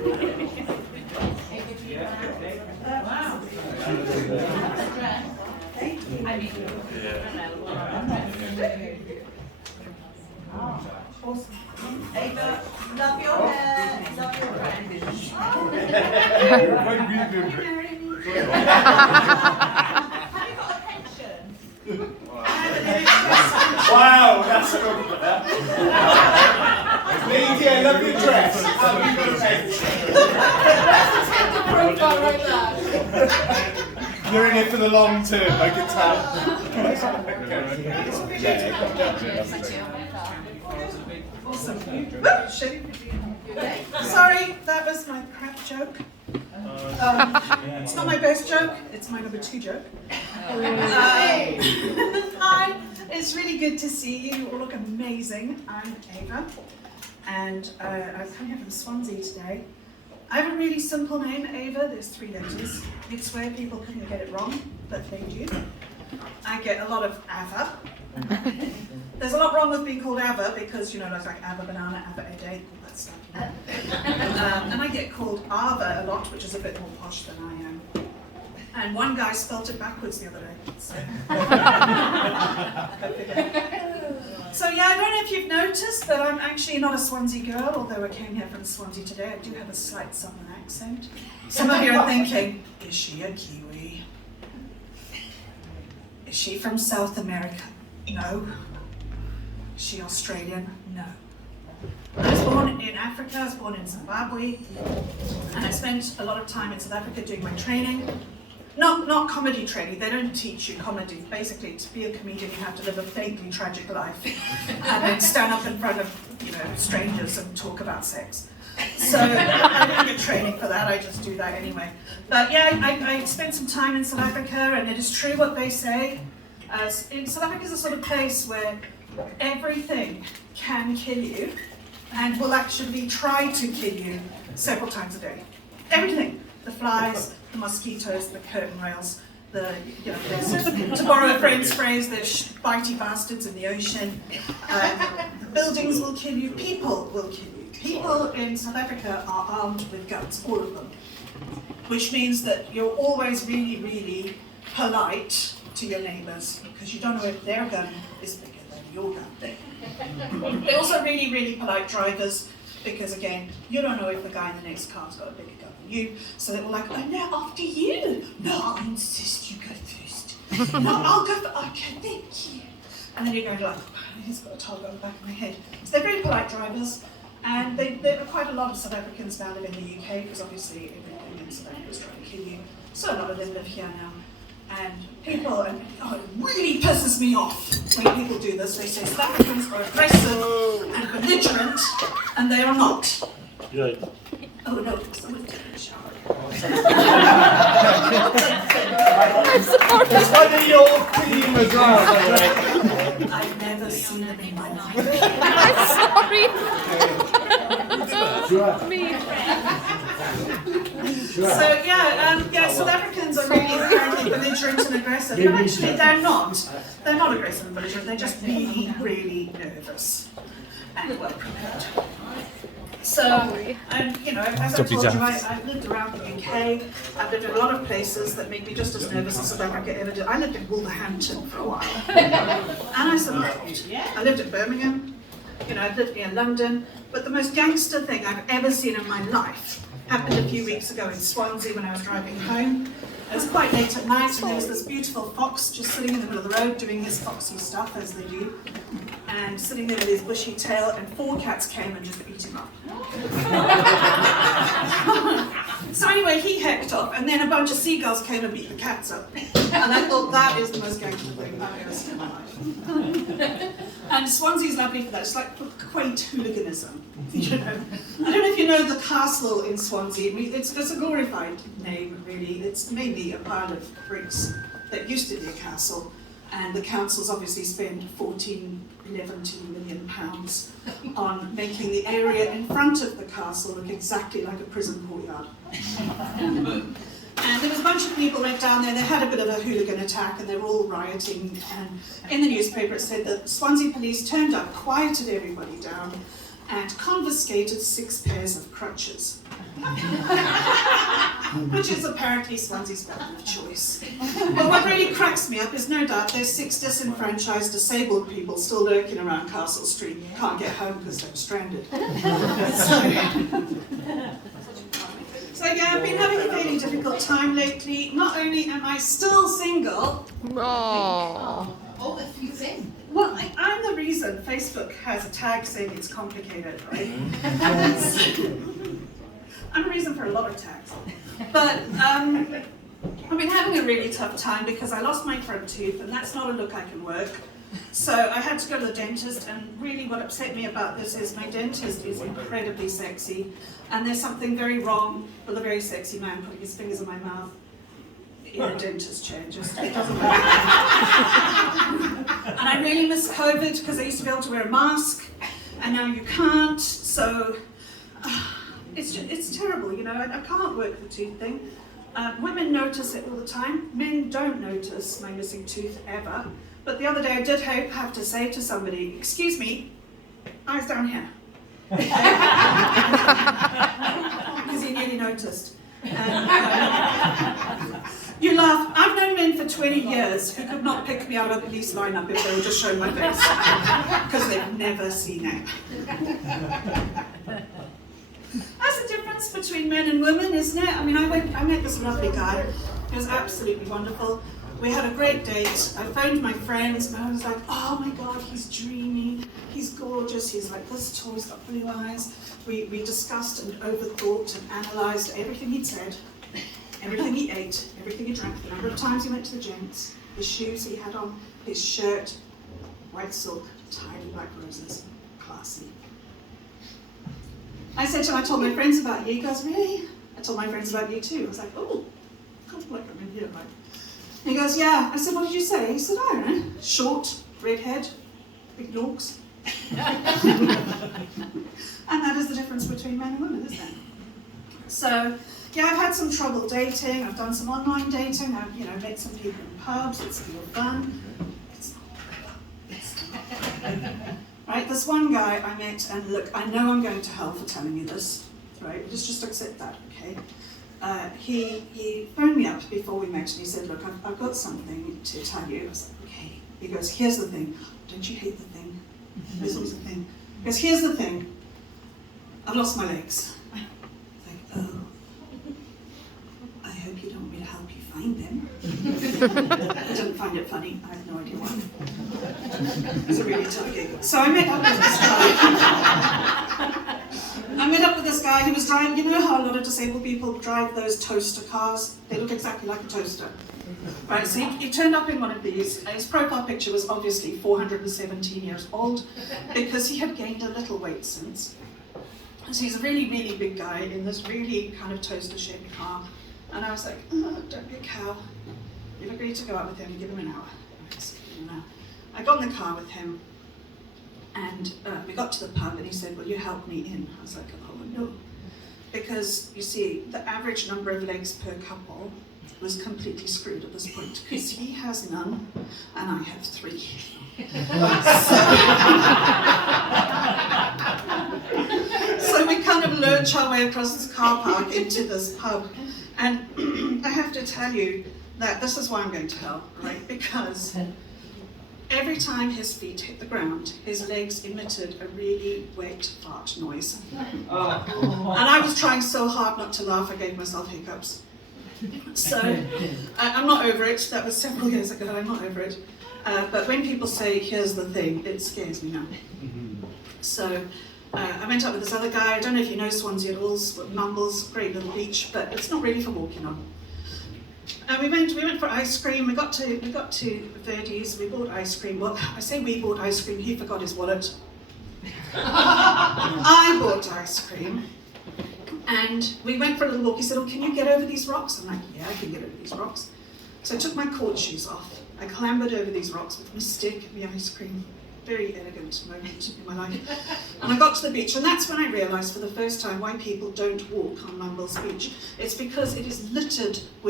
Awesome. Ava, love your hair, love your friend. Have you got a pension? Wow, that's good. Lady, I love your dress. Have you got a pension? That's the profile right there. You're in it for the long term, I can tell. Awesome. Sorry, that was my crap joke. It's not my best joke, it's my number 2 joke. Hi, it's really good to see you. You all look amazing. I'm Ava, and I've come here from Swansea today. I have a really simple name, Ava. There's 3 letters. It's where people couldn't get it wrong, but they do. I get a lot of Ava. There's a lot wrong with being called Ava because, you know, there's like Ava banana, Ava a day, all that stuff. You know? And I get called Ava a lot, which is a bit more posh than I am. And one guy spelt it backwards the other day. So yeah, I don't know if you've noticed that I'm actually not a Swansea girl, although I came here from Swansea today. I do have a slight southern accent. Some of you are thinking, is she a Kiwi? Is she from South America? No. Is she Australian? No. I was born in Africa, I was born in Zimbabwe, and I spent a lot of time in South Africa doing my training. Not comedy training, they don't teach you comedy. Basically, to be a comedian, you have to live a vaguely tragic life and then stand up in front of, you know, strangers and talk about sex. So I don't get training for that, I just do that anyway. But yeah, I spent some time in South Africa, and it is true what they say. In South Africa is a sort of place where everything can kill you and will actually try to kill you several times a day. Everything. The flies, the mosquitoes, the curtain rails, the, you know, to borrow a friend's phrase, the bitey bastards in the ocean. Buildings will kill you, people will kill you. People in South Africa are armed with guns, all of them. Which means that you're always really, really polite to your neighbours, because you don't know if their gun is bigger than your gun. They're also really, really polite drivers, because again, you don't know if the guy in the next car's got a bigger gun than you, so they were like, oh no, after you. No, I insist you go first. No, I'll go first. Okay, thank you. And then you're going like, oh, he's got a target on the back of my head. So they're very polite drivers, and there are quite a lot of South Africans now live in the UK, because obviously everything in South Africa is trying to kill you. So a lot of them live here now. And people, and oh, it really pisses me off when people do this. They say South Africans are aggressive and belligerent, and they are not. Yeah. Oh no, someone's taking a shower. It's one of your theme as well. I've never seen them in my life. Sure. Me. So yeah, South Africans are really apparently belligerent and aggressive, but actually they're not. They're not aggressive and belligerent. They're just really, really nervous and well prepared. So, you know, as I told you, I've lived around the UK. I've lived in a lot of places that make me just as nervous as South Africa ever did. I lived in Wolverhampton for a while, and I survived. I lived in Birmingham. You know, I've lived near London. But the most gangster thing I've ever seen in my life happened a few weeks ago in Swansea when I was driving home. It was quite late at night, and there was this beautiful fox just sitting in the middle of the road doing his foxy stuff, as they do, and sitting there with his bushy tail, and 4 cats came and just beat him up. So anyway, he hecked off, and then a bunch of seagulls came and beat the cats up. And I thought, that is the most gangster thing I've ever seen in my life. And Swansea's lovely for that. It's like quaint hooliganism. You know? I don't know if you know the castle in Swansea. It's a glorified name, really. It's mainly a pile of bricks that used to be a castle. And the council's obviously spent 14 million pounds on making the area in front of the castle look exactly like a prison courtyard. And there was a bunch of people went down there, they had a bit of a hooligan attack and they were all rioting, and in the newspaper it said that Swansea police turned up, quieted everybody down and confiscated 6 pairs of crutches. Which is apparently Swansea's weapon of choice. But what really cracks me up is no doubt there's 6 disenfranchised disabled people still lurking around Castle Street. Can't get home because they're stranded. So yeah, I've been having a really difficult time lately. Not only am I still single, well, I'm the reason Facebook has a tag saying it's complicated, right? I'm the reason for a lot of tags. But I've been having a really tough time because I lost my front tooth, and that's not a look I can work. So I had to go to the dentist, and really what upset me about this is my dentist is incredibly sexy, and there's something very wrong with a very sexy man putting his fingers in my mouth in a dentist chair. Just, it doesn't work. And I really miss COVID because I used to be able to wear a mask, and now you can't. So it's terrible, you know. I can't work the tooth thing. Women notice it all the time. Men don't notice my missing tooth ever. But the other day I did have to say to somebody, "Excuse me, eyes down here." Because he nearly noticed. And, you laugh. I've known men for 20 years who could not pick me out of a police lineup if they were just showing my face. Because they've never seen it. That's the difference between men and women, isn't it? I mean, I met this lovely guy. He was absolutely wonderful. We had a great date. I phoned my friends, and I was like, "Oh my God, he's dreamy. He's gorgeous. He's like this tall. He's got blue eyes." We discussed and overthought and analysed everything he'd said, everything he ate, everything he drank, the number of times he went to the gents, the shoes he had on, his shirt, white silk, tiny black roses, classy. I said to him, "I told my friends about you." He goes, "Really?" "I told my friends about you too." I was like, "Oh, God, like I'm in here, right?" He goes, "Yeah." I said, "What did you say?" He said, "I don't know. Short, redhead, big yolks." And that is the difference between men and women, isn't it? So, yeah, I've had some trouble dating. I've done some online dating. I've, met some people in pubs. It's still fun. It's not forever. It's not forever. Right, this one guy I met, and look, I know I'm going to hell for telling you this, right? Just accept that, okay? He phoned me up before we met, and he said, "Look, I've got something to tell you." I was like, "Okay." He goes, "Here's the thing." "Don't you hate the thing?" This was the thing. He goes, "Here's the thing. I've lost my legs." I was like, "Oh, I hope you don't want me to help you find them." I didn't find it funny. I had no idea why. It was a really tough gig. So I met up with this guy. He was driving, you know how a lot of disabled people drive those toaster cars? They look exactly like a toaster. Right, so he turned up in one of these. His profile picture was obviously 417 years old because he had gained a little weight since. So he's a really, really big guy in this really kind of toaster-shaped car. And I was like, "Oh, don't be a cow. You've agreed to go out with him, you give him an hour." I got in the car with him, and we got to the pub, and he said, "Will you help me in?" I was like, "Oh, no." Because, you see, the average number of legs per couple was completely screwed at this point, because he has none, and I have 3. So we kind of lurch our way across this car park into this pub. And I have to tell you that this is why I'm going to hell, right? Because every time his feet hit the ground, his legs emitted a really wet fart noise. And I was trying so hard not to laugh, I gave myself hiccups. So I'm not over it. That was several years ago. I'm not over it. But when people say, "Here's the thing," it scares me now. So I went up with this other guy. I don't know if you know Swansea at all. Mumbles, great little beach, but it's not really for walking on. We went for ice cream. We got to Verdi's. We bought ice cream. Well, I say we bought ice cream. He forgot his wallet. I bought ice cream. And we went for a little walk. He said, "Oh, can you get over these rocks?" I'm like, "Yeah, I can get over these rocks." So I took my court shoes off. I clambered over these rocks with my stick and the ice cream. Very elegant moment in my life. And I got to the beach, and that's when I realised for the first time why people don't walk on Mumbles Beach. It's because it is littered with